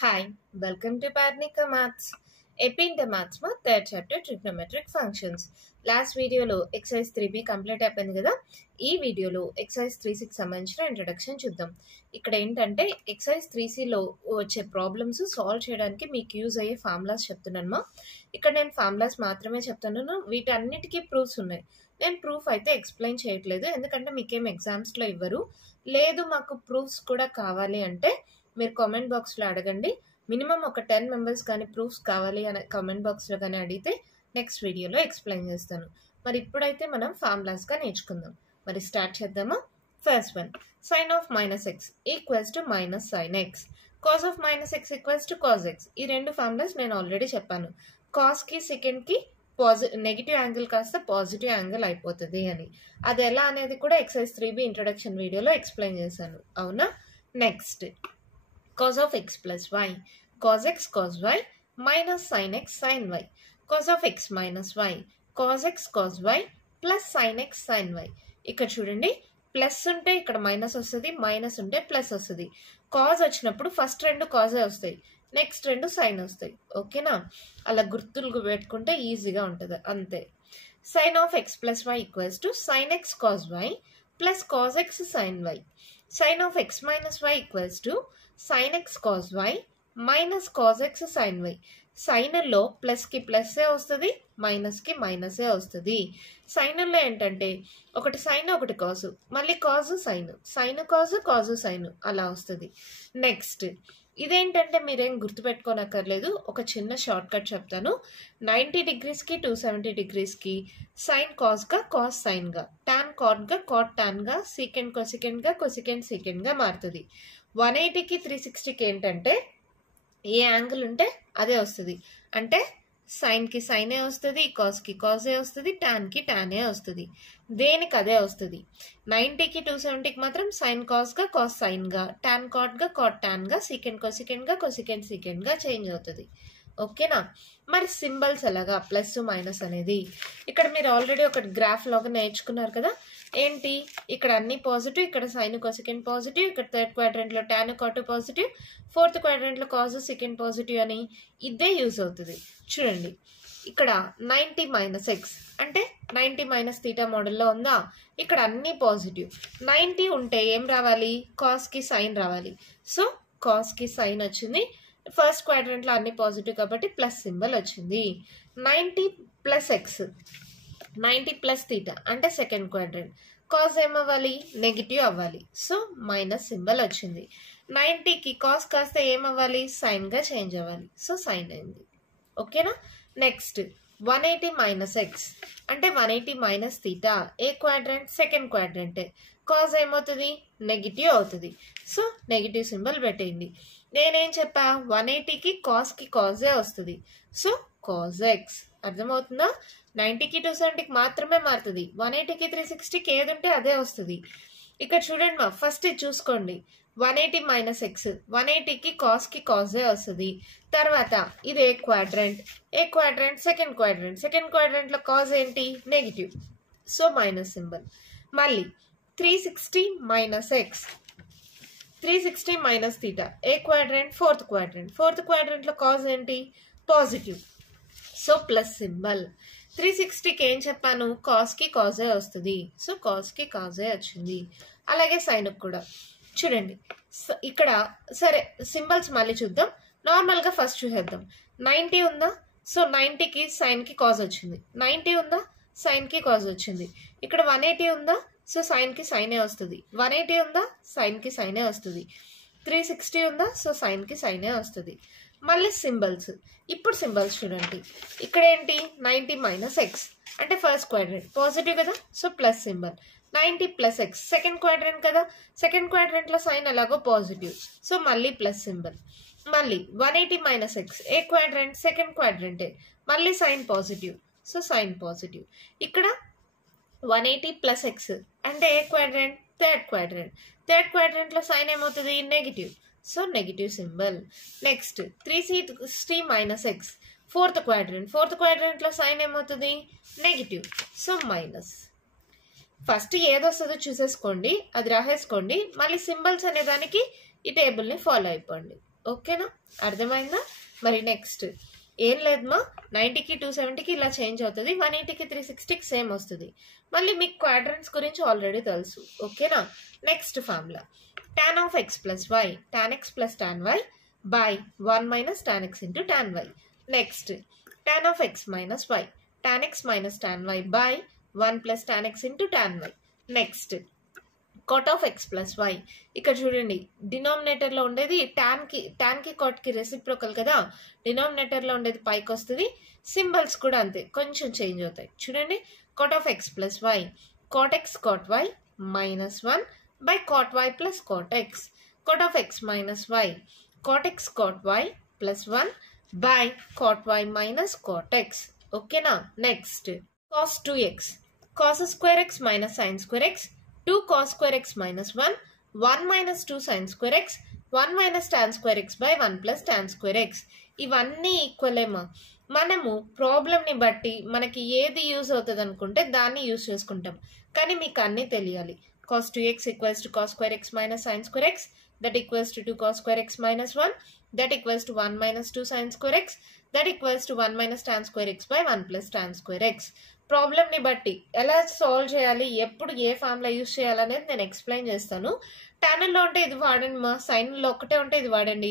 Hi, welcome to Parnika Maths. AP Inter Maths మా third chapter trigonometric functions. Last వీడియోలో excise 3B complete అయిపోయింది కదా. ఈ వీడియోలో ఎక్సైజ్ 3Cకి సంబంధించిన ఇంట్రడక్షన్ చూద్దాం. ఇక్కడ ఏంటంటే ఎక్సైజ్ 3Cలో వచ్చే ప్రాబ్లమ్స్ సాల్వ్ చేయడానికి మీకు యూజ్ అయ్యే ఫార్ములాస్ చెప్తున్నాను. ఇక్కడ నేను ఫార్ములాస్ మాత్రమే చెప్తున్నాను, వీటన్నిటికీ ప్రూఫ్స్ ఉన్నాయి. నేను ప్రూఫ్ అయితే ఎక్స్ప్లెయిన్ చేయట్లేదు, ఎందుకంటే మీకేం ఎగ్జామ్స్లో ఇవ్వరు. లేదు మాకు ప్రూఫ్స్ కూడా కావాలి అంటే మీరు కామెంట్ బాక్స్లో అడగండి. మినిమం ఒక 10 మెంబర్స్ కానీ ప్రూఫ్స్ కావాలి అని కామెంట్ బాక్స్లో కానీ అడిగితే నెక్స్ట్ వీడియోలో ఎక్స్ప్లెయిన్ చేస్తాను. మరి ఇప్పుడైతే మనం ఫార్ములాస్గా నేర్చుకుందాం. మరి స్టార్ట్ చేద్దామా? First one, sine of minus x equals to minus sine x, cos of minus x equals to cos x. ఈ రెండు ఫార్ములాస్ నేను ఆల్రెడీ చెప్పాను. కాస్కి సెకండ్కి నెగిటివ్ యాంగిల్ కాస్త పాజిటివ్ యాంగిల్ అయిపోతుంది అని. అది ఎలా అనేది కూడా ఎక్సైజ్ 3B ఇంట్రొడక్షన్ వీడియోలో ఎక్స్ప్లెయిన్ చేశాను, అవునా? Next, cos of x plus y, cos x cos y minus sin x sin y, cos of x minus y, cos x cos y plus sin x sin y. ఇక్కడ చూడండి, plus ఉంటే ఇక్కడ minus వస్తుంది, minus ఉంటే plus వస్తుంది. Cause వచ్చినప్పుడు first రెండు కాజే వస్తాయి, నెక్స్ట్ రెండు సైన్ వస్తాయి. ఓకేనా? అలా గుర్తులు పెట్టుకుంటే ఈజీగా ఉంటుంది, అంతే. Sine of x plus y equals to sine x cos y plus cos x sine y. Sine of x minus y equals to sin x cos y minus cos x sin y. సైన్లో ప్లస్కి ప్లస్సే వస్తుంది, మైనస్కి మైనసే వస్తుంది. సైన్లో ఏంటంటే ఒకటి sign ఒకటి కాజు, మళ్ళీ కాజు సైన్, సైన్ కాజు కాజు సైన్ అలా వస్తుంది. నెక్స్ట్, ఇదేంటంటే మీరేం గుర్తుపెట్టుకోనక్కర్లేదు, ఒక చిన్న షార్ట్ కట్ చెప్తాను. 90 డిగ్రీస్కి 270 డిగ్రీస్కి సైన్ కాస్గా కాస్ సైన్గా, టాన్ కాట్గా కాట్ టాన్గా, సీకెండ్ కొసికెండ్గా కొసికెండ్ సీకెండ్గా మారుతుంది. 180కి 360కి ఏంటంటే ఏ యాంగిల్ ఉంటే అదే వస్తుంది. అంటే సైన్కి సైనే వస్తుంది, కాస్కి కాజే వస్తుంది, టాన్కి టానే వస్తుంది. దేనికి అదే వస్తుంది. 90కి 270కి మాత్రం సైన్ కాస్గా కాస్ సైన్గా, టాన్ కాట్గా కాట్ టాన్గా, సీకెండ్ కొసికెండ్గా కొసికెండ్ సీకెండ్గా చేంజ్ అవుతుంది. ఓకేనా? మరి సింబల్స్ ఎలాగా ప్లస్ మైనస్ అనేది ఇక్కడ మీరు ఆల్రెడీ ఒక గ్రాఫ్ లాగా నేర్చుకున్నారు కదా. ఏంటి, ఇక్కడ అన్ని పాజిటివ్, ఇక్కడ సైన్ కొసికెండ్ పాజిటివ్, ఇక్కడ థర్డ్ క్వాడ్రంట్లో టాన్ కాటు పాజిటివ్, ఫోర్త్ క్వాడ్రంట్లో కాజ్ సెకండ్ పాజిటివ్ అని ఇదే యూజ్ అవుతుంది. చూడండి, ఇక్కడ 90 మైనస్ ఎక్స్ అంటే 90 మైనస్ తీటా మోడల్లో ఉందా. ఇక్కడ అన్ని పాజిటివ్. 90 ఉంటే ఏం రావాలి? కాస్కి సైన్ రావాలి. సో కాస్కి సైన్ వచ్చింది. ఫస్ట్ క్వాడ్రంట్లో అన్ని పాజిటివ్ కాబట్టి ప్లస్ సింబల్ వచ్చింది. 90 ప్లస్ ఎక్స్, 90 ప్లస్ తీటా అంటే సెకండ్ క్వాడ్రంట్. కాస్ ఏమవ్వాలి? నెగిటివ్ అవ్వాలి. సో మైనస్ సింబల్ వచ్చింది. 90కి కాస్ కాస్త ఏమవ్వాలి? సైన్గా చేంజ్ అవ్వాలి. సో సైన్ అయింది. ఓకేనా? నెక్స్ట్, 180 మైనస్ ఎక్స్ అంటే 180 మైనస్ తీటా, ఏ క్వాడ్రంట్? సెకండ్ క్వాడ్రంటే. కాజ్ ఏమవుతుంది? నెగిటివ్ అవుతుంది. సో నెగిటివ్ సింబల్ పెట్టేయండి. నేనేం చెప్పా? 180కి కాస్కి కాజే వస్తుంది. So cos X. అర్థమవుతుందా? 90కి 270కి మాత్రమే మారుతుంది, 180కి 360కి ఏది ఉంటే అదే వస్తుంది. ఇక్కడ చూడండి మా, ఫస్ట్ ఇది చూసుకోండి. 180 మైనస్ ఎక్స్, 180కి కాస్కి కాజే వస్తుంది. తర్వాత ఇది ఏ క్వాడ్రంట్, ఏ క్వాడ్రంట్ సెకండ్ క్వాడ్రంట్, సెకండ్ క్వాడ్రంట్లో కాజ్ ఏంటి? నెగిటివ్. So minus symbol. మళ్ళీ 360 మైనస్ ఎక్స్, 360 మైనస్ తీటా, ఏ క్వాడ్రంట్? ఫోర్త్ క్వాడ్రంట్, ఫోర్త్ క్వాడ్రంట్లో కాజ్ ఏంటి? పాజిటివ్. So plus symbol. 360కి ఏం చెప్పాను? కాస్కి కాజే వస్తుంది. సో కాస్కి కాజే వచ్చింది. అలాగే సైన్కి కూడా చూడండి. ఇక్కడ సరే సింబల్స్ మళ్ళీ చూద్దాం. నార్మల్గా ఫస్ట్ చూసేద్దాం. 90 ఉందా? సో 90కి సైన్కి కాజ్ వచ్చింది. 90 ఉందా? సైన్కి కాజ్ వచ్చింది. ఇక్కడ 180 ఉందా? సో సైన్కి సైనే వస్తుంది. 180 ఉందా? సైన్కి సైనే వస్తుంది. 360 ఉందా? సో సైన్కి సైనే వస్తుంది. మళ్ళీ సింబల్స్. ఇప్పుడు సింబల్స్ చూడండి. ఇక్కడ ఏంటి? 90 మైనస్ ఎక్స్ అంటే ఫస్ట్ క్వాడ్రంట్ పాజిటివ్ కదా. So plus symbol. 90 plus X second quadrant కదా, సెకండ్ క్వాడ్రంట్లో సైన్ ఎలాగో పాజిటివ్. సో మళ్ళీ ప్లస్ సింబల్. మళ్ళీ 180 మైనస్ ఎక్స్, ఏ క్వాడ్రంట్? సెకండ్ క్వాడ్రంటే, మళ్ళీ sine positive. So sine positive. ఇక్కడ 180 ప్లస్ ఎక్స్ అంటే ఏ క్వాడ్రంట్? థర్డ్ క్వాడ్రంట్, థర్డ్ క్వాడ్రంట్లో సైన్ ఏమవుతుంది? Negative. So negative symbol. Next 360 minus X, fourth quadrant, fourth క్వాడ్రంట్లో సైన్ ఏమవుతుంది? నెగిటివ్. So minus. ఫస్ట్ ఏదొస్తుందో చూసేసుకోండి, అది రాసేసుకోండి. మళ్ళీ సింబల్స్ అనే దానికి ఈ టేబుల్ని ఫాలో అయిపోండి. ఓకేనా, అర్థమైందా? మరి నెక్స్ట్ ఏం లేదమ్మా, 90కి 270కి ఇలా చేంజ్ అవుతుంది, 180కి 360కి సేమ్ వస్తుంది. మళ్ళీ మీకు క్వాడ్రంట్స్ గురించి ఆల్రెడీ తెలుసు. ఓకేనా, next formula tan of x plus y tan x plus tan y by 1 minus tan x into tan y. Next tan of x minus y tan x minus tan y by 1 plus tan x into tan y. Next cot of x plus y, ఇక్కడ చూడండి డినామినేటర్లో ఉండేది టాన్కి కాట్కి reciprocal కదా, డినామినేటర్లో ఉండేది పైకి వస్తుంది, symbols కూడా అంతే కొంచెం చేంజ్ అవుతాయి. చూడండి cot of x plus y cot x cot y minus 1 by cot y plus cot x, cot of x minus y cot x cot y plus 1 by cot y minus cot x. ఓకేనా, next cos 2x cos square x minus sin square x 2 cos square x minus 1 1 minus 2 sin square x 1 minus tan square x by 1 plus tan square x. ఇవన్నీ equal ఏమో, మనము ప్రాబ్లమ్ని బట్టి మనకి ఏది use అవుతుంది అనుకుంటే దాన్ని యూజ్ చేసుకుంటాం, కానీ మీకు అన్నీ తెలియాలి. cos 2x equals to cos square x minus sin square x, that equals to 2 cos square x minus 1, that equals to 1 minus 2 sin square x, that equals to 1 minus tan square x by 1 plus tan square x. ప్రాబ్లమ్ని బట్టి ఎలా solve చేయాలి, ఎప్పుడు ఏ formula use చేయాలనేది నేను explain చేస్తాను. టాన్లో ఉంటే ఇది వాడండి మా, సైన్లో ఒకటే ఉంటే ఇది వాడండి,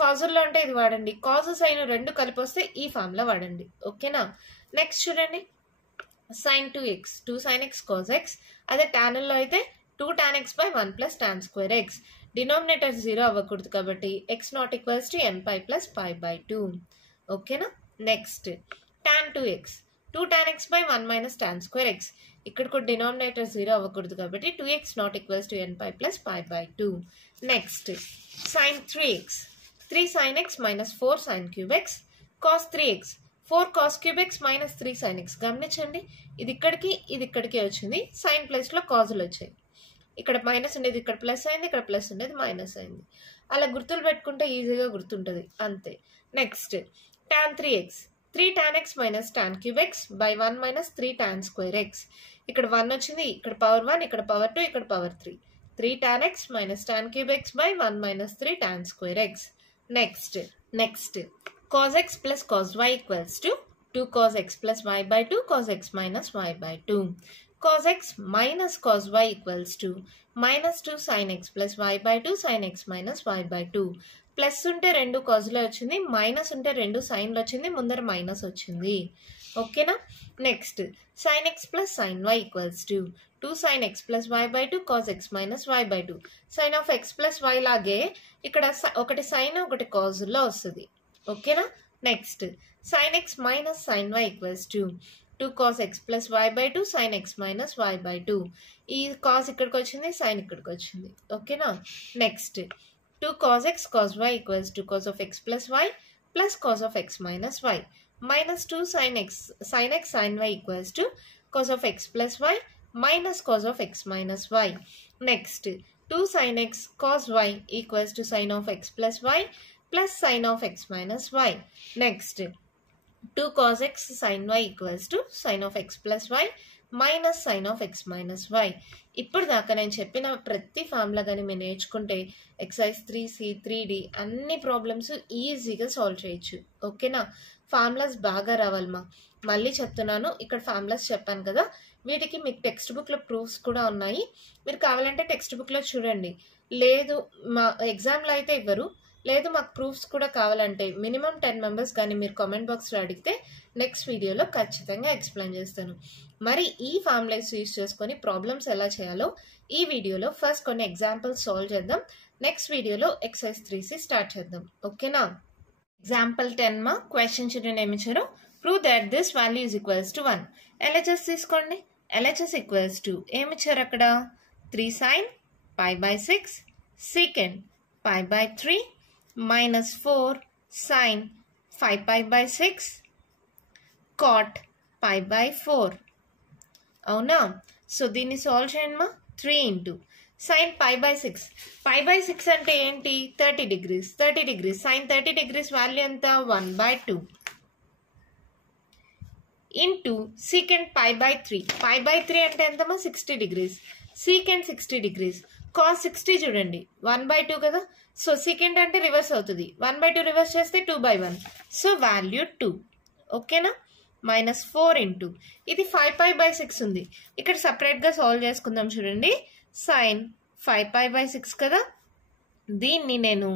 కాజుల్లో ఉంటే ఇది వాడండి, కాజు సైన్ రెండు కలిపి వస్తే ఈ ఫార్ములా వాడండి. ఓకేనా, నెక్స్ట్ చూడండి sin 2x 2 sin x cos x, అదే టాన్లో అయితే 2 tan x by 1 plus tan square x. Denominator 0 అవ్వకూడదు కాబట్టి x not equals to n pi plus pi by 2. ఓకేనా, next tan 2x 2 tan x by 1 minus tan square x, ఇక్కడ కూడా denominator 0 అవ్వకూడదు కాబట్టి 2x not equals to n pi plus pi by 2. Next sin 3x 3 sin x minus 4 sin cube x cos 3x 4 cos cube x minus 3 sin x. గమనించండి, ఇది ఇక్కడికి వచ్చింది, sign ప్లేస్లో కాజులు వచ్చాయి, ఇక్కడ మైనస్ ఉండేది ఇక్కడ ప్లస్ అయింది, ఇక్కడ ప్లస్ ఉండేది మైనస్ అయింది. అలా గుర్తులు పెట్టుకుంటే ఈజీగా గుర్తుంటుంది అంతే. Next tan 3x 3 tan x minus tan cube x by 1 minus 3 tan square x. ఇక్కడ 1 వచ్చింది, ఇక్కడ పవర్ 1, ఇక్కడ పవర్ 2, ఇక్కడ power 3. 3 tan x minus tan cube x by 1 minus 3 tan square x. Next cos x plus cos y equals to 2 cos x plus y by 2 cos x minus y by 2. cos x minus cos y equals to minus 2 sin x plus y by 2 sin x minus y by 2. Plus ఉంటే రెండు కాజులో వచ్చింది, minus ఉంటే రెండు సైన్లో వచ్చింది, ముందర minus వచ్చింది. ఓకేనా, next sin x plus sin y equals to 2 sin x plus y by 2 cos x minus y by 2. sin of x plus y లాగే ఇక్కడ ఒకటి సైన్ ఒకటి కాజుల్లో వస్తుంది. ఓకేనా, next sin x minus sin y equals to 2 cos x plus y by 2 sin x minus y by 2. ఈ cos ఇక్కడికి వచ్చింది, sign ఇక్కడికి వచ్చింది. ఓకేనా, next 2 cos x cos y equals to cos of x plus y plus cos of x minus y minus 2 sin x sin y equals to cos of x plus y minus cos of x minus y. Next 2 sin x cos y equals to sin of x plus y plus sin of x minus y. Next 2 cos x sin y equals to sin of x plus y minus sin of x minus y. ఇప్పుడు దాకా నేను చెప్పిన ప్రతి formula కానీ మీరు నేర్చుకుంటే excise 3C 3D అన్ని problems ఈజీగా సాల్వ్ చేయొచ్చు. ఓకేనా, ఫార్ములాస్ బాగా రావాలమ్మా. మళ్ళీ చెప్తున్నాను, ఇక్కడ ఫార్ములాస్ చెప్పాను కదా, వీటికి మీకు టెక్స్ట్ బుక్లో ప్రూఫ్స్ కూడా ఉన్నాయి, మీరు కావాలంటే టెక్స్ట్ బుక్లో చూడండి. లేదు మా ఎగ్జామ్లో అయితే ఇవ్వరు, లేదు మాకు ప్రూఫ్స్ కూడా కావాలంటే మినిమం 10 మెంబర్స్ కానీ మీరు కామెంట్ బాక్స్లో అడిగితే నెక్స్ట్ వీడియోలో ఖచ్చితంగా ఎక్స్ప్లెయిన్ చేస్తాను. మరి ఈ ఫార్ములాస్ యూజ్ చేసుకొని ప్రాబ్లమ్స్ ఎలా చేయాలో ఈ వీడియోలో ఫస్ట్ కొన్ని ఎగ్జాంపుల్స్ సాల్వ్ చేద్దాం, నెక్స్ట్ వీడియోలో ఎక్సైజ్ 3C స్టార్ట్ చేద్దాం. ఓకేనా, ఎగ్జాంపుల్ 10 మా క్వశ్చన్ చూడండి ఏమి ఇచ్చారో. Prove that this value is equals to 1. LHS తీసుకోండి. LHS ఈక్వల్స్ టు ఏమి ఇచ్చారు అక్కడ 3 sin pi by 6 secant pi by 3 minus 4 sin 5 pi by 6 cot pi by 4. అవునా, సో దీన్ని సాల్వ్ చేయండి మా. 3 into sin pi by 6. pi by 6 అంటే ఏంటి, 30 degrees. 30 degrees sin 30 degrees value ఎంత 1/2 into secant pi by 3. pi by 3 అంటే ఎంతమా 60 degrees. secant 60 degrees. cos 60 చూడండి 1/2 కదా. సో సెకండ్ అంటే రివర్స్ అవుతుంది. 1/2 రివర్స్ చేస్తే 2/1. So value 2. ఓకేనా. -4 ఇంటూ ఇది 5π/6 ఉంది. ఇక్కడ సపరేట్గా సాల్వ్ చేసుకుందాం చూడండి. sin 5π/6 కదా. దీన్ని నేను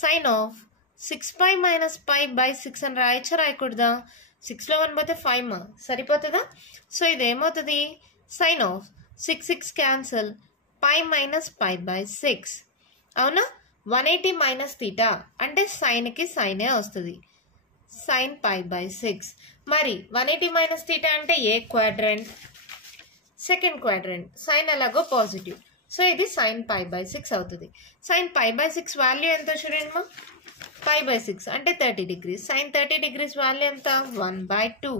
sin ఆఫ్ 6π - π/6 అని రాయచ్చా రాయకూడదా? 6లో 1 పోతే 5 సరిపోతుందా? సో ఇదేమవుతుంది sin ఆఫ్ 6 క్యాన్సల్ π - π/6 అవునా. 180 మైనస్ తీటా అంటే సైన్కి సైనే వస్తుంది. sin π/6 మరి 180 మైనస్ తీటా అంటే ఏ క్వాడ్రంట్? Second quadrant. సైన్ ఎలాగో పాజిటివ్. సో ఇది sin π/6 అవుతుంది. sin π/6 వాల్యూ ఎంత చూడండి π/6 అంటే 30 degrees. sin 30 degrees వాల్యూ ఎంత 1/2.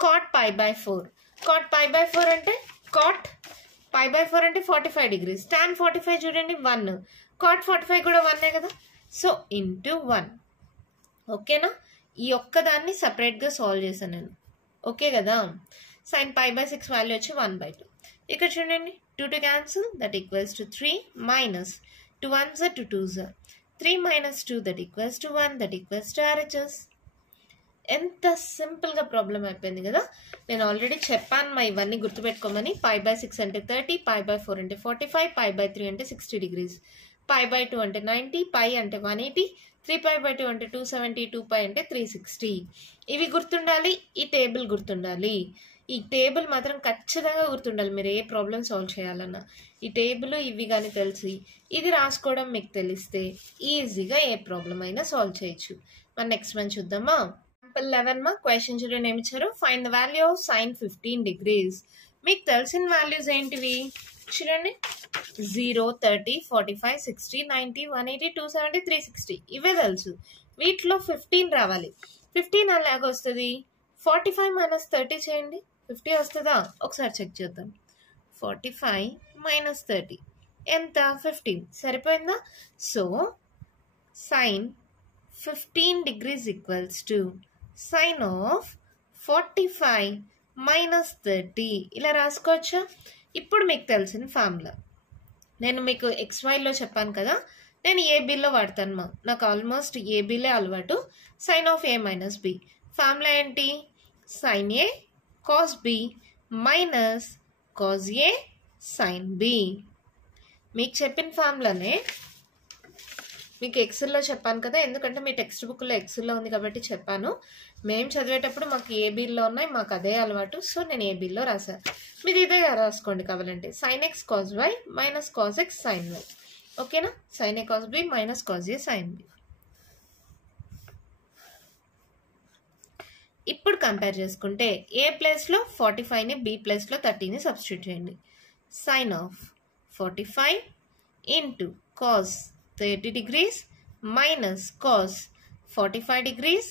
cot π/4. cot π/4 అంటే cot π/4 అంటే 45 degrees. tan 45 చూడండి 1. cot 45 కూడా 1 కదా. So into 1. ఓకేనా. ఈ ఒక్కదాన్ని సపరేట్గా సాల్వ్ చేశాను నేను. ఓకే కదా. sin π/6 వాల్యూ వచ్చి 1/2. ఇక్కడ చూడండి 2 cancel that equals to 3 minus 2 1s 2 2s 3 - 2 that equals to 1 that equals to RHS. ఎంత సింపుల్గా ప్రాబ్లం అయిపోయింది కదా. నేను ఆల్రెడీ చెప్పాను ఇవన్నీ గుర్తుపెట్టుకోమని. π/6 అంటే 30, π/4 అంటే 45, π/3 అంటే 60 degrees, π/2 అంటే 90, π అంటే 180, 3π/2 అంటే 270, 2π అంటే 360. ఇవి గుర్తుండాలి. ఈ టేబుల్ గుర్తుండాలి. ఈ టేబుల్ మాత్రం ఖచ్చితంగా గుర్తుండాలి మీరు ఏ ప్రాబ్లం సాల్వ్ చేయాలన్నా. ఈ టేబుల్ ఇవి కానీ తెలిసి ఇది రాసుకోవడం మీకు తెలిస్తే ఈజీగా ఏ ప్రాబ్లం అయినా సాల్వ్ చేయొచ్చు. మరి నెక్స్ట్ మనం చూద్దామా. ఎగ్జాంపుల్ 11 క్వశ్చన్ చూడండి ఏమి ఇచ్చారు. Find the value of sin 15 degrees. మీకు తెలిసిన వాల్యూస్ ఏంటివి చూడండి. 0, 30, 45, 60, 90, 180, 270, 360 ఇవే తెలుసు. వీటిలో 15 రావాలి. 15 అలాగ వస్తుంది. 45 - 30 చేయండి. 50 వస్తుందా? ఒకసారి చెక్ చేద్దాం. 45 - 30 ఎంత? 15. సరిపోయిందా? So sin 15 degrees equals to sin of 45 - 30 ఇలా రాసుకోవచ్చా? ఇప్పుడు మీకు తెలిసిన ఫార్ములా నేను మీకు XYలో చెప్పాను కదా. నేను ఏబీలో వాడతాను నాకు ఆల్మోస్ట్ ఏబీలే అలవాటు. sin of a - b formula ఏంటి? sin a cos b minus cos a sin b. మీకు చెప్పిన ఫార్ములానే మీకు ఎక్సెల్లో చెప్పాను కదా. ఎందుకంటే మీ టెక్స్ట్ బుక్లో ఎక్సెల్లో ఉంది కాబట్టి చెప్పాను. మేము చదివేటప్పుడు మాకు ఏబీలో ఉన్నాయి, మాకు అదే అలవాటు. సో నేను ఏబీలో రాశాను. మీరు ఇదే రాసుకోండి కావాలంటే. sin x cos y minus cos x sin y. ఓకేనా. sin a cos b minus cos a sin b. ఇప్పుడు కంపేర్ చేసుకుంటే ఏ ప్లేస్లో 45ని బి ప్లేస్లో 30ని సబ్స్టిట్యూట్ చేయండి. sin of 45 into cos 30 degrees minus cos 45 degrees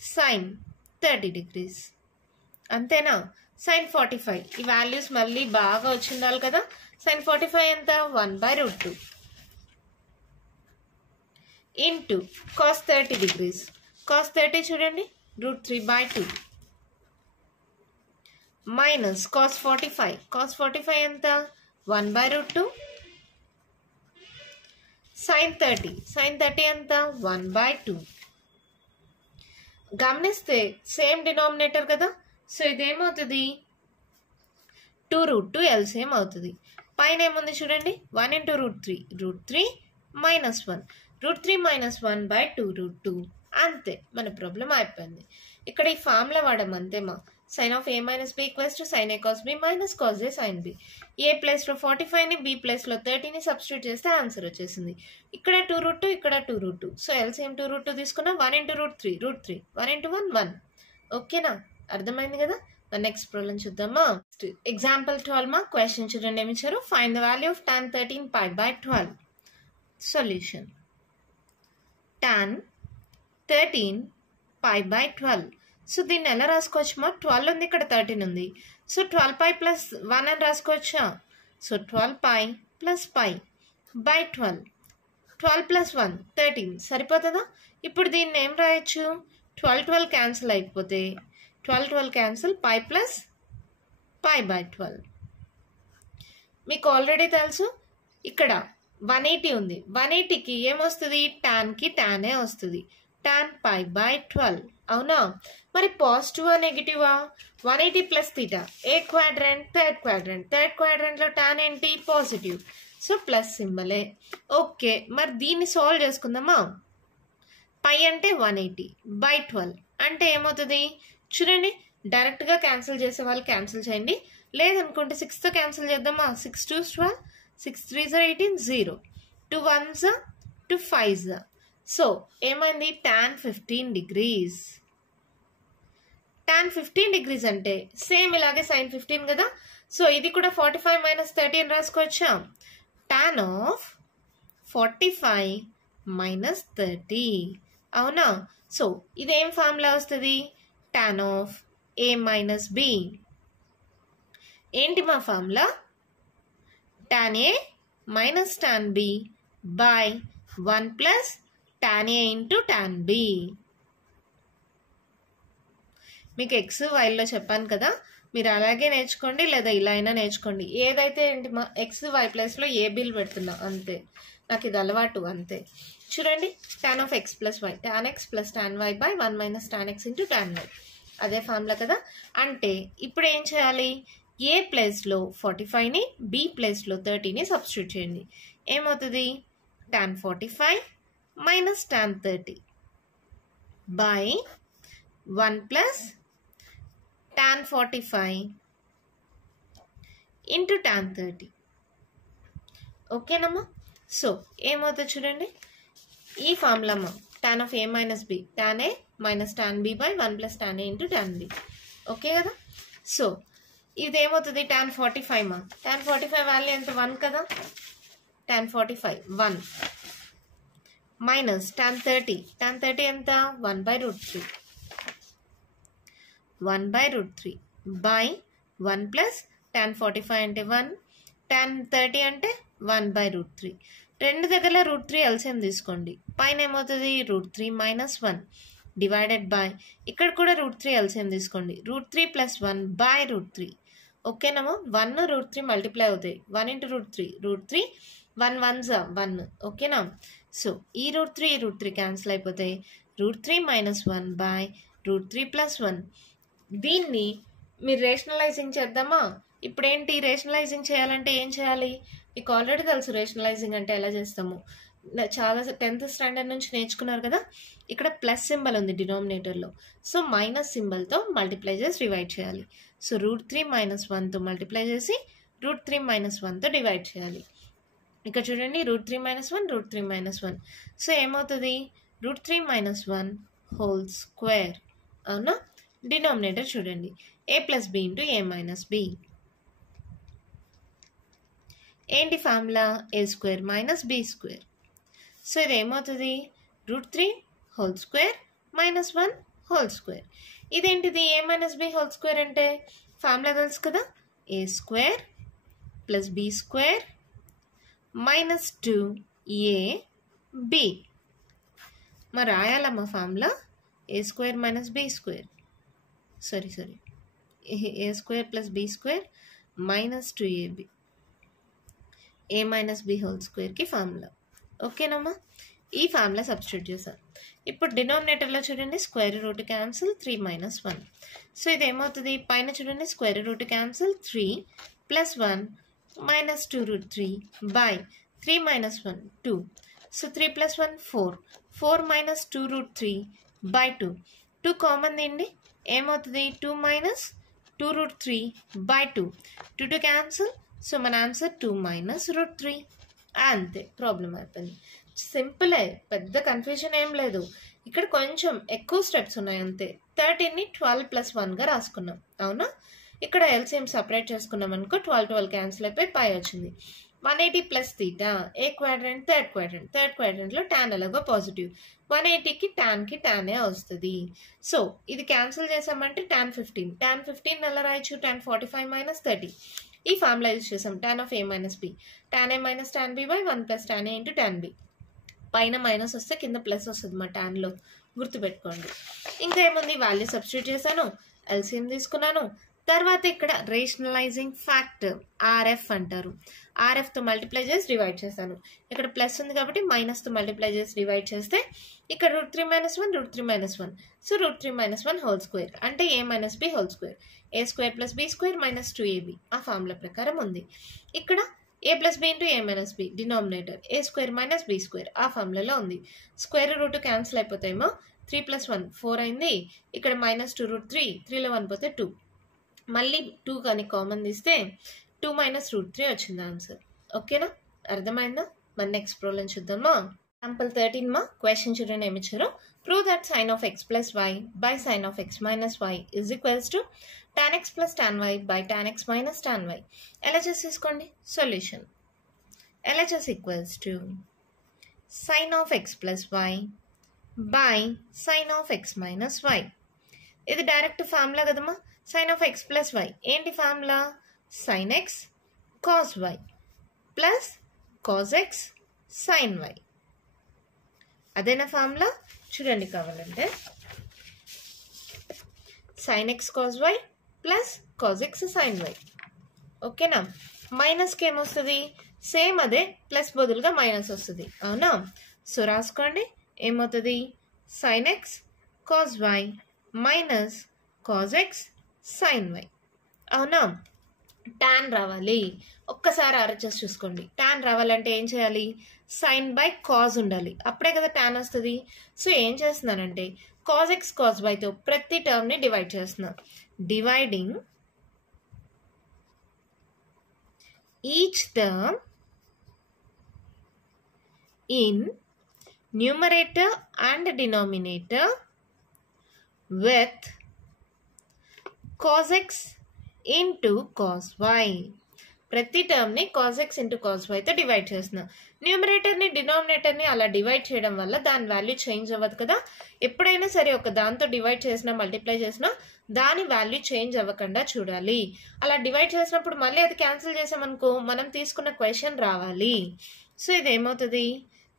sin 30 degrees. అంతేనా. sin 45 ఈ values మళ్ళీ బాగా వచ్చిండాలి కదా. sin 45 ఎంత? 1/√2 ఇంటూ cos 30 degrees. cos 30 చూడండి √3/2 మైనస్ cos 45. cos 45 ఎంత? 1/√2 sin 30. sin 30 ఎంత? 1/2. గమనిస్తే సేమ్ డినామినేటర్ కదా. సో ఇదేమవుతుంది 2√2 LCM అవుతుంది. పైన ఏముంది చూడండి 1 × √3 √3 మైనస్ 1 √3 మైనస్ 1/2√2. అంతే మన ప్రాబ్లం అయిపోయింది. ఇక్కడ ఈ formula వాడమంతే sin of a - b equals to sin a cos b minus cos a sin b. ఏ ప్లేస్లో 45ని బి ప్లేస్లో 30ని సబ్స్టిట్యూట్ చేస్తే ఆన్సర్ వచ్చేసింది. ఇక్కడ 2√2 ఇక్కడ 2√2. సో LCM 2√2 తీసుకున్నా 1 × √3 √3 1 × 1 1. ఓకేనా. అర్థమైంది కదా. నెక్స్ట్ ప్రాబ్లం చూద్దామా. ఎగ్జాంపుల్ 12 క్వశ్చన్ చూడండి ఏమి ఇచ్చారు. Find the value of tan 13 π/12. Solution tan 13 π/12. So దీన్ని ఎలా రాసుకోవచ్చు 12 ఉంది ఇక్కడ 13 ఉంది. సో 12π + 1 అని రాసుకోవచ్చా. సో 12π + π/12 12 + 1 13 సరిపోతుందా. ఇప్పుడు దీన్ని ఏం రాయొచ్చు 12 క్యాన్సిల్ అయిపోతే 12 క్యాన్సిల్ π + π/12 మీకు ఆల్రెడీ తెలుసు ఇక్కడ 180 ఉంది. 180కి ఏమొస్తుంది? టాన్కి టానే వస్తుంది. tan pi by 12. అవునా? మరి పాజిటివా నెగిటివా? 180 ప్లస్ తీటా ఏ క్వాడ్రంట్? Third quadrant. థర్డ్ క్వాడ్రంట్లో టాన్ ఏంటి? పాజిటివ్. సో ప్లస్ సింబలే. ఓకే, మరి దీన్ని సాల్వ్ చేసుకుందామా? పై అంటే 180 బై 12 అంటే ఏమవుతుంది? చూడండి, డైరెక్ట్గా క్యాన్సిల్ చేసే వాళ్ళు క్యాన్సిల్ చేయండి. లేదనుకుంటే 6తో క్యాన్సిల్ చేద్దామా? 6 2s 12, 6 3s 18, 0. 2 1s 2 5s. So ఏమైంది? tan 15 degrees. tan 15 degrees అంటే సేమ్ ఇలాగే sin 15 కదా. సో ఇది కూడా 45 మైనస్ 30 అని రాసుకోవచ్చా? tan of 45 minus 30. అవునా? సో ఇదేం ఫార్ములా వస్తుంది? tan of a minus b. ఏంటి మా formula? tan a minus tan b by 1 plus tan a into tan b. మీకు ఎక్స్ వైలో చెప్పాను కదా, మీరు అలాగే నేర్చుకోండి లేదా ఇలా అయినా నేర్చుకోండి. ఏదైతే ఏంటి మా ఎక్స్ వై ప్లస్లో ఏ బిల్ పెడుతున్నా అంతే, నాకు ఇది అలవాటు అంతే. చూడండి, tan of x plus y, tan x plus tan y by 1 minus tan x into tan y. అదే ఫార్ములా కదా. అంటే ఇప్పుడు ఏం చేయాలి? ఏ ప్లేస్లో 45ని, బి ప్లేస్లో 30ని సబ్స్టిట్యూట్ చేయండి. ఏమవుతుంది? tan 45 minus tan 30 by 1 plus tan 45 into tan 30. ఓకేనమ్మా? సో ఏమవుతుంది చూడండి, ఈ ఫార్ములా అమ్మా, tan of a minus b, tan a minus tan b by 1 plus tan a into tan b. Okay కదా. సో ఇదేమవుతుంది? tan 45 మా, tan 45 వాల్యూ ఎంత? 1 కదా. tan 45 1 మైనస్ tan 30, tan 30 ఎంత? 1 by root 3, 1 by root 3 by 1 plus tan 45 అంటే 1, tan 30 అంటే 1 by root 3. రెండు దగ్గర రూట్ 3 ఎల్సిఎం తీసుకోండి. పైన ఏమవుతుంది? రూట్ 3 మైనస్ 1 డివైడెడ్ బై, ఇక్కడ కూడా రూట్ 3 ఎల్సిఎం తీసుకోండి. Root 3 plus 1 by root 3. ఓకేనమ్మా? 1 రూట్ 3 మల్టిప్లై అవుతాయి. 1 ఇంటూ రూట్ 3, రూట్ 3 1 1s 1. ఓకేనా? సో ఈ రూట్ 3 క్యాన్సిల్ అయిపోతాయి. Root 3 minus 1 by root 3 plus 1. దీన్ని మీరు రేషనలైజింగ్ చేద్దామా? ఇప్పుడు ఏంటి రేషనలైజింగ్ చేయాలంటే ఏం చేయాలి? మీకు ఆల్రెడీ తెలుసు రేషనలైజింగ్ అంటే ఎలా చేస్తాము. చాలా 10th స్టాండర్డ్ నుంచి నేర్చుకున్నారు కదా. ఇక్కడ ప్లస్ సింబల్ ఉంది డినామినేటర్లో. సో మైనస్ సింబల్తో మల్టిప్లై చేసి డివైడ్ చేయాలి. సో రూట్ 3 మైనస్ 1తో మల్టిప్లై చేసి రూట్ 3 మైనస్ 1తో డివైడ్ చేయాలి. ఇక్కడ చూడండి, root 3 minus 1, root 3 minus 1. So ఏమవుతుంది? Root 3 minus 1 whole square. అవునా? డినామినేటర్ చూడండి, A plus B into A minus B. ఏంటి formula? A square minus B square. So ఇది ఏమవుతుంది? Root 3 whole square minus 1 whole square. ఇదేంటిది? A minus B whole square అంటే formula తెలుసు కదా, A square plus B square minus 2ab. మరి రాయాలమ్మా formula, A square minus B square, sorry A square plus B square minus 2ab, A minus B whole స్క్వేర్కి formula. ఓకేనమ్మా? ఈ formula substitute చేశాను. ఇప్పుడు డినామినేటర్లో చూడండి, square root cancel 3 minus 1. So ఇది ఏమవుతుంది? పైన చూడండి, square root cancel 3 plus 1 minus 2 root 3 by 3 minus 1 2. So 3 plus 1 4, 4 minus 2 root 3 by 2. 2 common తీయండి, ఏమవుతుంది? 2 minus 2 root 3 by 2. 2 2 cancel. So మన ఆన్సర్ 2 మైనస్ రూట్ 3. అంతే, ప్రాబ్లం అయిపోయింది. సింపులే, పెద్ద కన్ఫ్యూజన్ ఏం లేదు. ఇక్కడ కొంచెం ఎక్కువ స్టెప్స్ ఉన్నాయి అంతే. 13ని 12 ప్లస్ 1గా రాసుకున్నాం. అవునా? ఇక్కడ ఎల్సిఎం సపరేట్ చేసుకున్నాం అనుకో, 12 12 క్యాన్సిల్ అయిపోయి పై వచ్చింది. 180 ప్లస్ తీటా ఏ క్వాడ్రంట్, థర్డ్ క్వాడ్రంట్. థర్డ్ క్వాడ్రంట్లో tan ఎలాగో పాజిటివ్, 180కి టాన్కి టానే వస్తుంది. సో ఇది క్యాన్సిల్ చేసామంటే tan 15. tan 15 ఎలా రాయొచ్చు? tan 45 minus 30. ఈ ఫార్ములా యూజ్ చేసాం, tan of a minus b, tan a minus tan b by 1 plus tan a into tan b. పైన మైనస్ వస్తే కింద ప్లస్ వస్తుంది మా ట్యాన్లో, గుర్తుపెట్టుకోండి. ఇంకా ఏముంది? వాల్యూ సబ్స్టిట్యూట్ చేశాను, ఎల్సిఎం తీసుకున్నాను, తర్వాత ఇక్కడ రేషనలైజింగ్ ఫ్యాక్టర్ ఆర్ఎఫ్ అంటారు. ఆర్ఎఫ్తో మల్టిప్లై చేసి డివైడ్ చేశాను. ఇక్కడ ప్లస్ ఉంది కాబట్టి మైనస్తో మల్టిప్లై చేసి డివైడ్ చేస్తే ఇక్కడ √3 - 1 √3 - 1. సో √3 - 1 హోల్ స్క్వేర్ అంటే a - b whole square. a² + b² - 2ab ఆ ఫార్ములా ప్రకారం ఉంది. ఇక్కడ a + b × a - b denominator a² - b² ఆ ఫార్ములాలో ఉంది. Square root cancel అయిపోతాయేమో. 3 + 1 4 అయింది. ఇక్కడ -2√3 3లో 1 పోతే 2. మళ్ళీ 2 కానీ కామన్ తీస్తే 2 - √3 వచ్చింది ఆన్సర్. ఓకేనా, అర్థమైందా? మరి నెక్స్ట్ ప్రాబ్లం చూద్దామా. ఎగ్జాంపుల్ 13 మా క్వశ్చన్ చూడండి ఏమి ఇచ్చారో. Prove that sin of x + y by sin of x - y is equals to tan x + tan y by tan x - tan y. LHS తీసుకోండి. Solution LHS equals to sin of x + y by sin of x - y. ఇది direct formula కదమ్మా. sin of x + y ఏంటి formula? sin x cos y plus cos x sin y. అదేనా formula? చూడండి కావాలంటే sin x cos y plus cos x sin y. ఓకేనా, మైనస్కి ఏమొస్తుంది? Same అదే plus బదులుగా మైనస్ వస్తుంది. అవునా? సో రాసుకోండి ఏమవుతుంది? sin x cos y minus cos x sin y. అవునా? టాన్ రావాలి. ఒక్కసారి ఆర్హెచ్ఎస్ చూసుకోండి. టాన్ రావాలంటే ఏం చేయాలి? సైన్ బై కాజ్ ఉండాలి, అప్పుడే కదా టాన్ వస్తుంది. సో ఏం చేస్తున్నానంటే కాజ్ ఎక్స్ కాజ్ వైతో ప్రతి టర్మ్ని డివైడ్ చేస్తున్నా. Dividing each term in numerator and denominator with cos x into cos y. ప్రతి టర్మ్ని cos x ఇంటూ cos yతో డివైడ్ చేస్తున్నా. న్యూమరేటర్ని డినామినేటర్ని అలా డివైడ్ చేయడం వల్ల దాని వాల్యూ చేంజ్ అవ్వదు కదా. ఎప్పుడైనా సరే ఒక దాంతో డివైడ్ చేసినా మల్టిప్లై చేసినా దాని వాల్యూ చేంజ్ అవ్వకుండా చూడాలి. అలా డివైడ్ చేసినప్పుడు మళ్ళీ అది క్యాన్సిల్ చేసామనుకో మనం తీసుకున్న క్వశ్చన్ రావాలి. సో ఇది ఏమవుతుంది?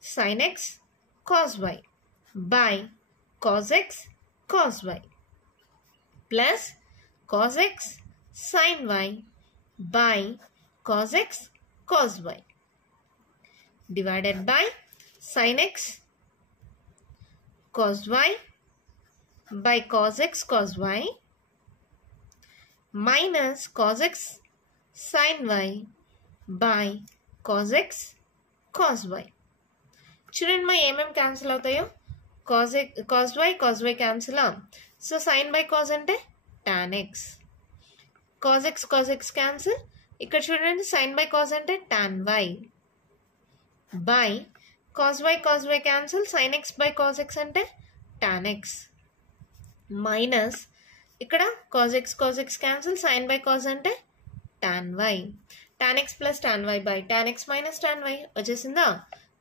sin x cos y by cos x cos y plus cos x sin y by cos x cos y divided by sin x cos y by cos x cos y minus cos x sin y by cos x cos y. చూడండి మా ఏమేమి cancel అవుతాయో. cos y cancel. So sin by cos అంటే tan x. cos x cancel. ఇక్కడ చూడండి sin by cos అంటే tan y by cos y cancel. sin x by cos x అంటే tan x minus ఇక్కడ cos x cancel. sin by cos అంటే tan y. tan x plus tan y by tan x minus tan y వచ్చేసిందా?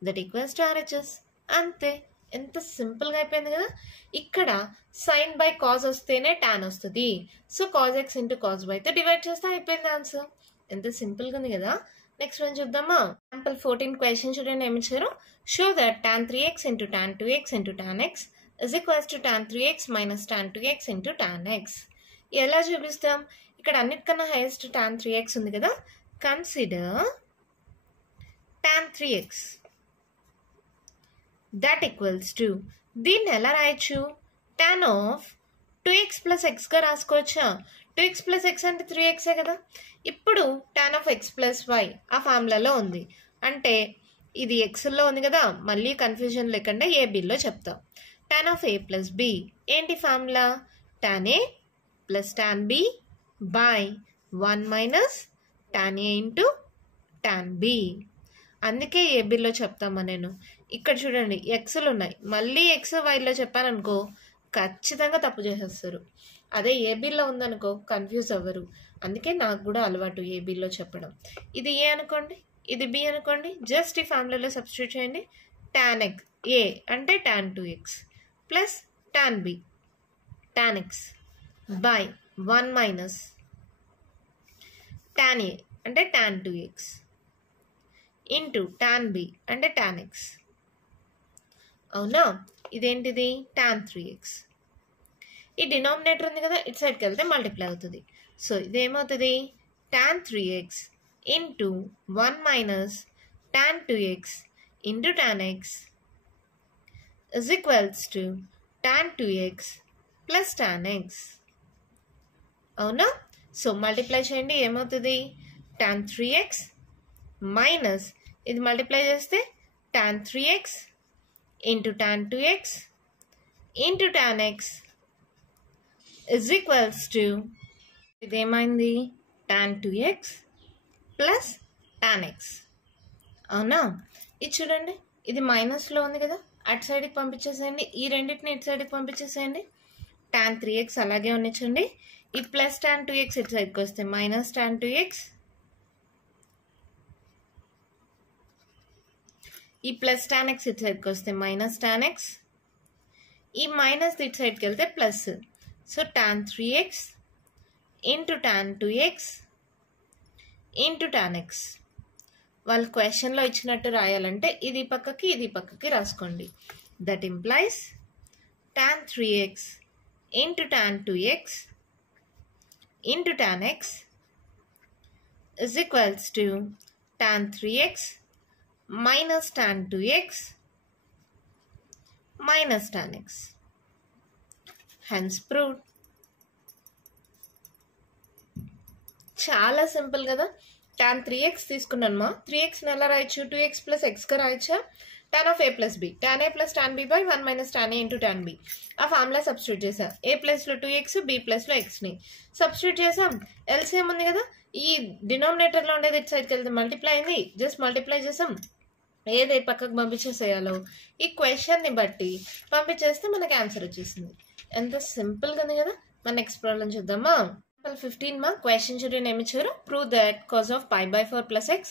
That equals to RHS. అంతే, ఎంత సింపుల్గా అయిపోయింది కదా. ఇక్కడ సైన్ బై కాజ్ వస్తేనే టాన్ వస్తుంది. So cos x into cos వైతో డివైడ్ చేస్తే అయిపోయింది ఆన్సర్. ఎంత సింపుల్గా ఉంది కదా. నెక్స్ట్ వన్ చూద్దామా. ఎగ్జాంపుల్ 14 క్వశ్చన్ చూడండి ఏమి ఇచ్చారు. Show that tan 3x into tan 2x into tan x is equals to tan 3x minus tan 2x into tan x. ఎలా చూపిస్తాం? ఇక్కడ అన్నిటికన్నా హైయెస్ట్ tan 3x ఉంది కదా. Consider tan 3x that equals to, దీన్ని ఎలా రాయొచ్చు? tan of 2x plus xగా రాసుకోవచ్చా? 2x plus x అంటే 3x కదా. ఇప్పుడు tan of x plus y ఆ ఫార్ములాలో ఉంది. అంటే ఇది ఎక్స్లో ఉంది కదా, మళ్ళీ కన్ఫ్యూజన్ లేకుండా ఏబిలో చెప్తాం. tan of a plus b ఏంటి formula? tan a plus tan b by 1 minus tan a into tan b. అందుకే ఏబిలో చెప్తామా నేను. ఇక్కడ చూడండి ఎక్స్లు ఉన్నాయి, మళ్ళీ ఎక్స్ వైలో చెప్పాను అనుకో ఖచ్చితంగా తప్పు చేసేస్తారు. అదే ఏబిలో ఉందనుకో కన్ఫ్యూజ్ అవ్వరు. అందుకే నాకు కూడా అలవాటు ఏబిలో చెప్పడం. ఇది ఏ అనుకోండి, ఇది బి అనుకోండి, జస్ట్ ఈ ఫార్ములాలో సబ్స్టిట్యూట్ చేయండి. tan x ఏ అంటే tan 2x plus tan b tan x by 1 minus tan a అంటే tan 2x into tan b అంటే tan x. అవునా? ఇదేంటిది? tan 3x. ఈ డినామినేటర్ ఉంది కదా ఇటు సైడ్కి వెళ్తే మల్టిప్లై అవుతుంది. సో ఇదేమవుతుంది tan 3x into 1 minus tan 2x into tan x is equals to tan 2x plus tan x. అవునా? సో మల్టిప్లై చేయండి ఏమవుతుంది tan 3x మైనస్ ఇది మల్టిప్లై చేస్తే tan 3x into tan 2x into tan x is equals to ఇదేమైంది tan 2x plus tan x. అవునా? ఇది చూడండి ఇది మైనస్లో ఉంది కదా అటు సైడ్కి పంపించేసేయండి. ఈ రెండింటిని ఇటు సైడ్కి పంపించేసేయండి. tan 3x అలాగే ఉంచండి. ఈ ప్లస్ tan 2x ఇటు సైడ్కి వస్తే మైనస్ tan 2x, ఈ ప్లస్ tan x ఇటు సైడ్కి వస్తే మైనస్ tan x, ఈ మైనస్ ఇటు సైడ్కి వెళ్తే plus. So tan 3x into tan 2x into tan x. వాళ్ళు క్వశ్చన్లో ఇచ్చినట్టు రాయాలంటే ఇది పక్కకి రాసుకోండి. That implies tan 3x into tan 2x into tan x is equals to tan 3x minus tan 2x minus tan x. Hence proved. చాలా simple కదా. tan 3x తీసుకున్నాను 3x ఎలా రాయొచ్చు 2x ప్లస్ ఎక్స్గా రాయొచ్చా. tan of a plus B tan a plus tan b by 1 minus tan a into tan b. ఆ formula substitute చేసాం. a ప్లస్లో 2x b ప్లస్లో ఎక్స్ని సబ్స్టిట్యూట్ చేసాం. ఎల్సిఎం ఉంది కదా ఈ డినామినేటర్లో ఉండేది ఇటు సైడ్కి వెళ్తే మల్టిప్లై అయింది. జస్ట్ మల్టిప్లై చేసాం. ఏది పక్కకు పంపించేసేయాలో ఈ క్వశ్చన్ని బట్టి పంపించేస్తే మనకి ఆన్సర్ వచ్చేసింది. ఎంత సింపుల్గా ఉంది కదా. మన నెక్స్ట్ ప్రాబ్లం చూద్దామా. 15 మా క్వశ్చన్ చూడండి ఏమి ఇచ్చారు. Prove that cos of pi by 4 plus x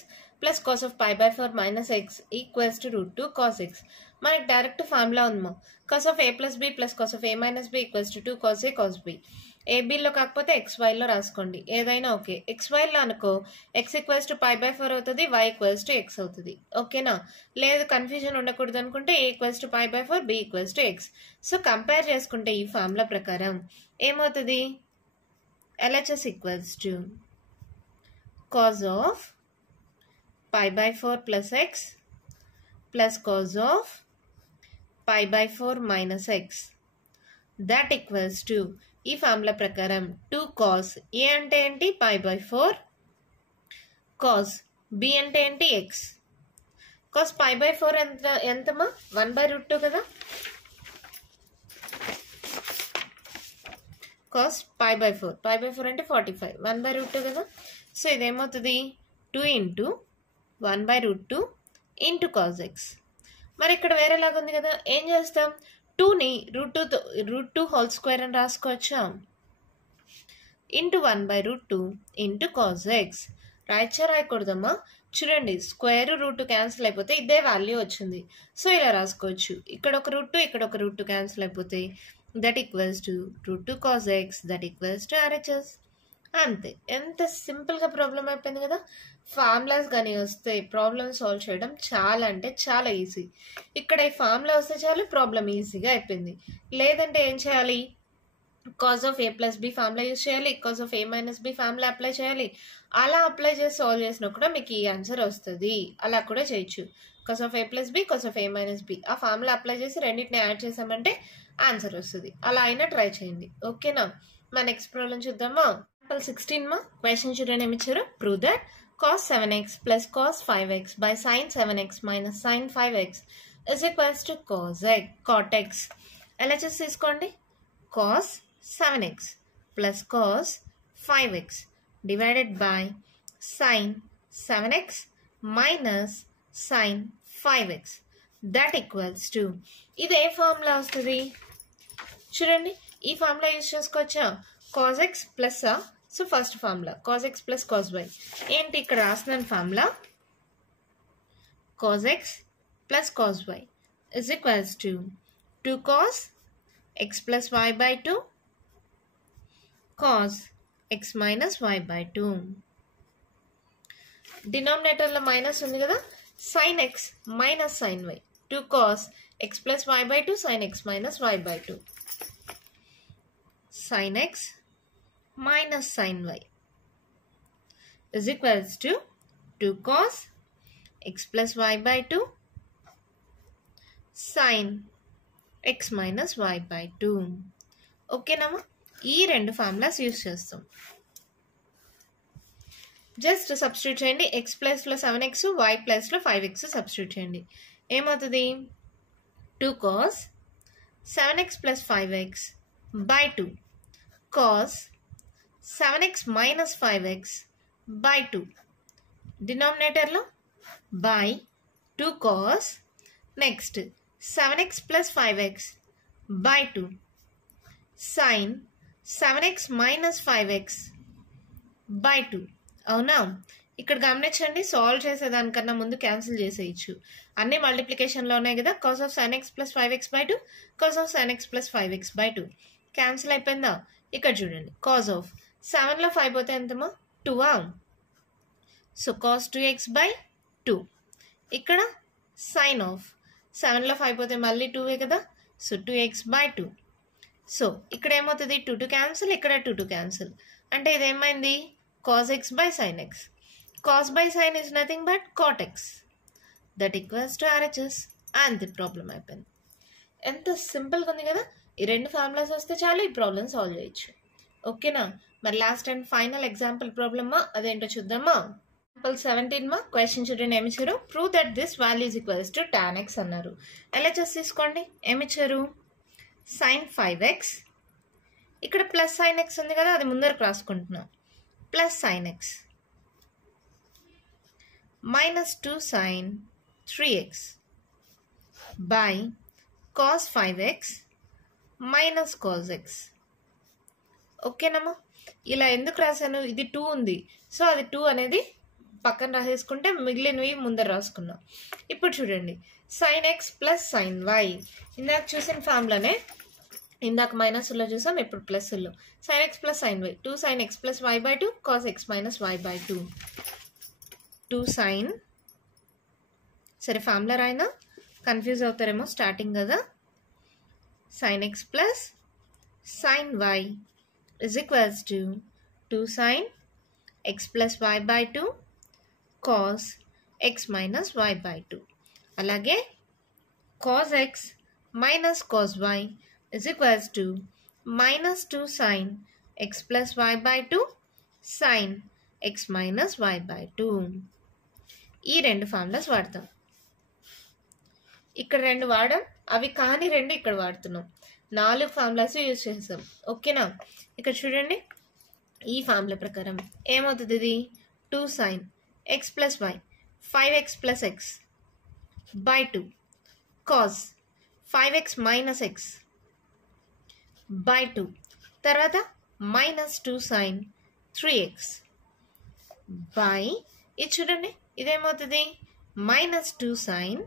plus cos of pi by 4 minus x equals to root 2 cos x. మనకి డైరెక్ట్ ఫార్ములా ఉందమ్మా. cos of a plus b plus cos of a minus b equals to 2 cos a cos b. ఏబీలో కాకపోతే XYలో రాసుకోండి ఏదైనా okay. XYలో అనుకో x equals to pi by 4 అవుతుంది, y equals to x అవుతుంది. ఓకేనా? లేదు కన్ఫ్యూజన్ ఉండకూడదు అనుకుంటే a equals to pi by 4 b equals to x. So compare చేసుకుంటే ఈ ఫార్ములా ప్రకారం ఏమవుతుంది LHS equals to cos of pi by 4 plus x plus cos of pi by 4 minus x. That equals to ఈ formula ప్రకారం 2 cos a అంటే ఏంటి pi by 4 cos b అంటే ఏంటి x. cos pi by 4 ఎంతమా 1 by root 2 కదా. cos pi by 4 అంటే 45 1 by root 2 కదా. సో ఇదేమవుతుంది 2 into 1 by root 2 into cos x. మరి ఇక్కడ వేరేలాగా ఉంది కదా ఏం చేస్తాం 2ని రూట్ 2 హోల్ స్క్వేర్ అని రాసుకోవచ్చా. Into 1 by root 2 into cos x. రాయచ్చా రాయకూడదమ్మా. చూడండి స్క్వేర్ రూట్ క్యాన్సిల్ అయిపోతే ఇదే వాల్యూ వచ్చింది. సో ఇలా రాసుకోవచ్చు. ఇక్కడ ఒక రూట్ 2 ఇక్కడ ఒక రూట్ 2 క్యాన్సిల్ అయిపోతే that equals to root 2 cos x that equals to RHS. అంతే. ఎంత సింపుల్గా ప్రాబ్లం అయిపోయింది కదా. ఫార్ములాస్ కానీ వస్తే ప్రాబ్లమ్ సాల్వ్ చేయడం చాలా అంటే చాలా ఈజీ. ఇక్కడ ఈ ఫార్ములా వస్తే చాలు ప్రాబ్లం ఈజీగా అయిపోయింది. లేదంటే ఏం చేయాలి cos of a plus b formula use చేయాలి, cos of a minus b formula apply చేయాలి. అలా అప్లై చేసి సాల్వ్ చేసినా కూడా మీకు ఈ ఆన్సర్ వస్తుంది. అలా కూడా చేయొచ్చు. cos of a plus b cos of a minus b ఆ ఫార్ములా అప్లై చేసి రెండింటిని యాడ్ చేసామంటే ఆన్సర్ వస్తుంది. అలా అయినా ట్రై చేయండి. ఓకేనా? మా నెక్స్ట్ ప్రాబ్లం చూద్దామా. 16 మా క్వశ్చన్ చూడండి ఏమి ఇచ్చారు. Prove that cos 7x plus cos 5x by sin 7x minus sin 5x is equals to cot x. ఎలా చేసి తీసుకోండి cos 7x plus cos 5x divided by sin 7x minus sin 5x that equals to ఇది ఏ formula వస్తుంది చూడండి. ఈ formula use చేసుకోవచ్చా cos x plus so first formula cos x plus cos y ఏంటి ఇక్కడ రాసిన formula cos x plus cos y is equals to 2 cos x plus y by 2 cos x minus y by 2. డినామినేటర్లో minus ఉంది కదా sin x minus sin y 2 cos x plus y by 2 sin x minus y by 2. sin x minus sin y is equals to 2 cos x plus y by 2 sin x minus y by 2. ఓకేనమ్మా, ఈ రెండు formulas use చేస్తాం. Just substitute చేయండి. X ప్లస్లో 7x, y ప్లస్లో 5x substitute చేయండి. ఏమవుతుంది? 2 cos 7x plus 5x by 2 cos 7x minus 5x by 2 డినామినేటర్లో by 2 cos next 7x plus 5x by 2 sin 7x minus 5x by 2. అవునా? ఇక్కడ గమనించండి, solve చేసేదానికన్నా ముందు క్యాన్సిల్ చేసేయచ్చు. అన్ని మల్టిప్లికేషన్లో ఉన్నాయి కదా. Cos of sin x plus 5x by 2 cos of sin x plus 5x by 2 cancel అయిపోయిందా? ఇక్కడ చూడండి, కాస్ ఆఫ్ 7లో 5 పోతే ఎంతమా? 2. So cos 2x by 2. ఇక్కడ సైన్ ఆఫ్ 7లో 5 పోతే మళ్ళీ 2 కదా. So 2x by 2. సో ఇక్కడ ఏమవుతుంది? 2 క్యాన్సిల్, ఇక్కడ 2 క్యాన్సిల్. అంటే ఇదేమైంది? cos x by sin x. cos by sin is nothing but cot x. That equals to RHS. And the problem అయిపోయింది. ఎంత సింపుల్గా ఉంది కదా. ఈ రెండు ఫార్ములాస్ వస్తే చాలు ఈ ప్రాబ్లమ్ సాల్వ్ చేయొచ్చు. ఓకేనా? మరి లాస్ట్ అండ్ ఫైనల్ ఎగ్జాంపుల్ ప్రాబ్లమ్మా, అదేంటో చూద్దామా. ఎగ్జాంపుల్ 17 మా క్వశ్చన్ చూడండి. ఏమిచ్చారు? Prove that this value is equals to tan x అన్నారు. ఎలా చేసి తీసుకోండి. ఏమిచ్చారు? sin 5x, ఇక్కడ ప్లస్ sin x ఉంది కదా, అది ముందరకు రాసుకుంటున్నాం. Plus sin x minus 2 sin 3x by cos 5x minus cos x. ఓకేనమ్మా, ఇలా ఎందుకు రాశాను? ఇది 2 ఉంది, సో అది 2 అనేది పక్కన రాసేసుకుంటే మిగిలినవి ముందర రాసుకున్నాం. ఇప్పుడు చూడండి, sin x plus sin y. ఇందాక చూసిన ఫార్ములానే, ఇందాక మైనస్లో చూసాం, ఇప్పుడు ప్లస్లో. sin x plus sin y 2 sin x plus y by 2 cos x minus y by 2. 2 sin, సరే ఫార్ములా రాయినా కన్ఫ్యూజ్ అవుతారేమో స్టార్టింగ్ కదా. sin x plus sin y is equals to 2 sin x plus y by 2 cos x minus y by 2. అలాగే cos x minus cos y is equals to minus 2 sin x plus y by 2 sin x minus y by 2. ఈ రెండు formulas వాడతాం. ఇక్కడ రెండు వాడాం, అవి కాని రెండు ఇక్కడ వాడుతున్నాం. 4 ఫార్ములాస్ యూజ్ చేస్తాం. ఓకేనా? ఇక్కడ చూడండి, ఈ ఫార్ములా ప్రకారం ఏమవుతుంది? ఇది 2 sin x plus y 5x plus x by 2 cos 5x minus x by 2 తర్వాత minus 2 sin 3x by, ఇది చూడండి, ఇదేమవుతుంది? minus 2 sin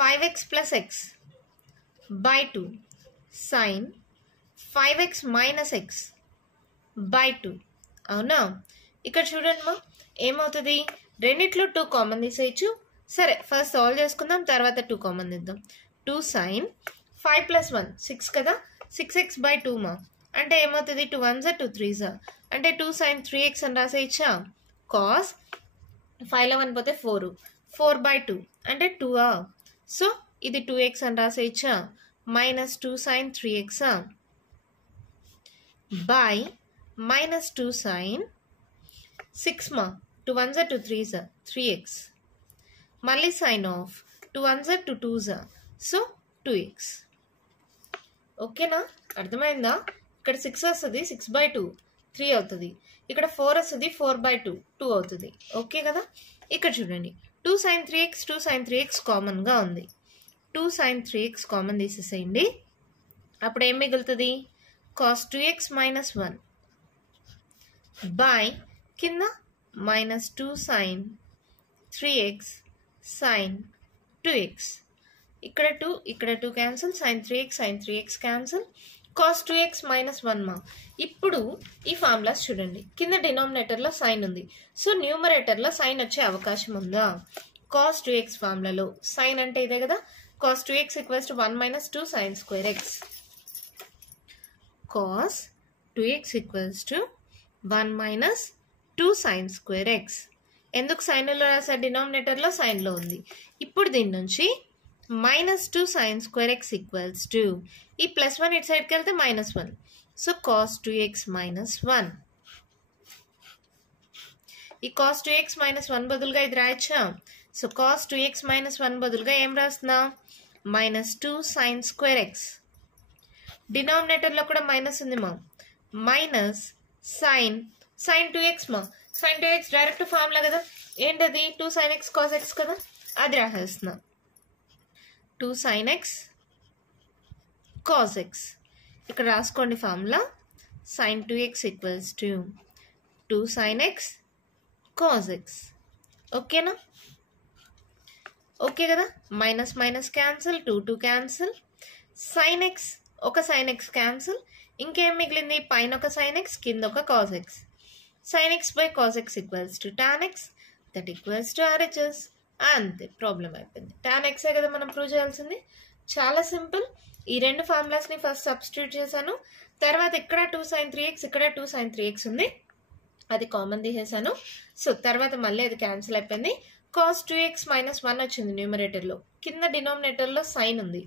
5x plus x by 2 sin 5x minus x by 2. అవునా? ఇక్కడ చూడండి మా, ఏమవుతుంది? రెండిట్లో 2 కామన్ తీసేయచ్చు. సరే ఫస్ట్ సాల్వ్ చేసుకుందాం, తర్వాత 2 కామన్ తీద్దాం. 2 sin 5 plus 1 6 కదా, 6x by 2 మా, అంటే ఏమవుతుంది? 2 1s 2 3s, అంటే 2 sin 3x అని రాసేయచ్చా. cos 5లో 1 పోతే 4 4 by 2 అంటే 2. సో ఇది 2x అని రాసేయచ్చా. minus 2 sin 3x by minus 2 sin 6 మా, 2 1s 2 3s 3x, మళ్ళీ sign of 2 1s 2 2s, so 2x. ఓకేనా? అర్థమైందా? ఇక్కడ 6 వస్తుంది, 6 by 2 3 అవుతుంది. ఇక్కడ 4 వస్తుంది, 4 by 2 2 అవుతుంది. ఓకే కదా? ఇక్కడ చూడండి, 2 sin 3x 2 sin 3x కామన్గా ఉంది. 2 sin 3x కామన్ తీసేసేయండి. అప్పుడు ఏం మిగులుతుంది? cos 2x minus 1 by కింద minus 2 sin 3x sin 2x. ఇక్కడ 2 cancel, sin 3x cancel, cos 2x minus 1 మా. ఇప్పుడు ఈ ఫార్ములాస్ చూడండి, కింద డినామినేటర్లో సైన్ ఉంది, సో న్యూమరేటర్లో సైన్ వచ్చే అవకాశం ఉందా? cos 2x ఫార్ములాలో సైన్ అంటే ఇదే కదా. cos 2x equals to 1 minus 2 sin square x. cos 2x equals to 1 minus 2 sine square X. ఎందుకు సైన్లో రాసా? డినామినేటర్లో సైన్లో ఉంది. ఇప్పుడు దీని నుంచి minus 2 sine square X equals to ఈ ప్లస్ 1 ఇటు సైడ్కి వెళ్తే -1. So cos 2x minus 1. ఈ cos 2x మైనస్ 1 బదులుగా ఇది రాయచ్చా? సో cos 2x మైనస్ 1 బదులుగా ఏం రాస్తున్నా? -2 సైన్ స్క్వేర్ ఎక్స్. డినామినేటర్లో కూడా మైనస్ ఉంది మా. మైనస్ సైన్ 2x మా. సైన్ 2x డైరెక్ట్ ఫార్ములా కదా. ఏంటది? 2 sin x cos x కదా. అది రాసేస్తున్నా. 2 sin x cos x. ఇక్కడ రాసుకోండి formula. sin 2x equals to 2 sin x cos x. ఓకేనా? ఓకే కదా. Minus minus cancel, 2 cancel. sin x ఒక sin x క్యాన్సిల్. ఇంకేం మిగిలింది? పైన ఒక sin x, కింద ఒక cos x. sin x by cos x equals to tan x, that equals to RHS. అంతే, ప్రాబ్లం అయిపోయింది. tan x కదా మనం ప్రూవ్ చేయాల్సింది. చాలా సింపుల్. ఈ రెండు ఫార్ములాస్ని ఫస్ట్ సబ్స్టిట్యూట్ చేశాను. తర్వాత ఇక్కడ 2 sin 3x, ఇక్కడ 2 sin 3x ఉంది, అది కామన్ తీసేసాను. సో తర్వాత మళ్ళీ అది క్యాన్సిల్ అయిపోయింది. cos 2x మైనస్ 1 వచ్చింది న్యూమరేటర్లో. కింద డినామినేటర్లో సైన్ ఉంది.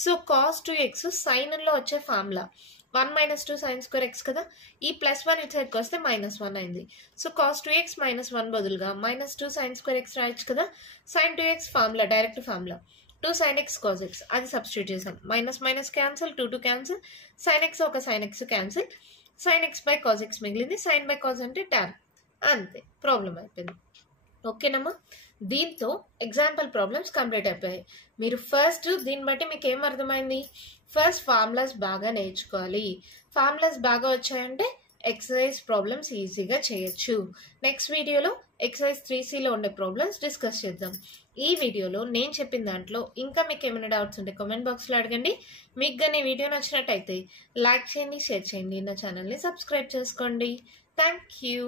సో cos 2x సైన్లో వచ్చే formula 1 minus 2 sine square X కదా. ఈ ప్లస్ 1 ఇటు సైడ్కి వస్తే -1 అయింది. సో cos 2x మైనస్ 1 బదులుగా -2 సైన్ స్క్వేర్ ఎక్స్ రాయొచ్చు కదా. sin 2x formula, direct formula 2 sin x cos x, అది సబ్స్టిట్యూట్ చేసాం. Minus minus cancel, 2 cancel. sin x ఒక sin x cancel. sin x by cos x మిగిలింది. sin by cos అంటే tan. అంతే, problem అయిపోయింది. ఓకేనమ్మా. దీంతో ఎగ్జాంపుల్ ప్రాబ్లమ్స్ కంప్లీట్ అయిపోయాయి. మీరు ఫస్ట్ దీన్ని బట్టి మీకు ఏం అర్థమైంది? ఫస్ట్ ఫార్ములాస్ బాగా నేర్చుకోవాలి. ఫార్ములాస్ బాగా వచ్చాయంటే ఎక్సర్సైజ్ ప్రాబ్లమ్స్ ఈజీగా చేయొచ్చు. నెక్స్ట్ వీడియోలో ఎక్సర్సైజ్ 3Cలో ఉండే ప్రాబ్లమ్స్ డిస్కస్ చేద్దాం. ఈ వీడియోలో నేను చెప్పిన దాంట్లో ఇంకా మీకు ఏమైనా డౌట్స్ ఉంటే కామెంట్ బాక్స్లో అడగండి. మీకు కానీ వీడియో నచ్చినట్టయితే లైక్ చేయండి, షేర్ చేయండి, నా ఛానల్ని సబ్స్క్రైబ్ చేసుకోండి. Thank you.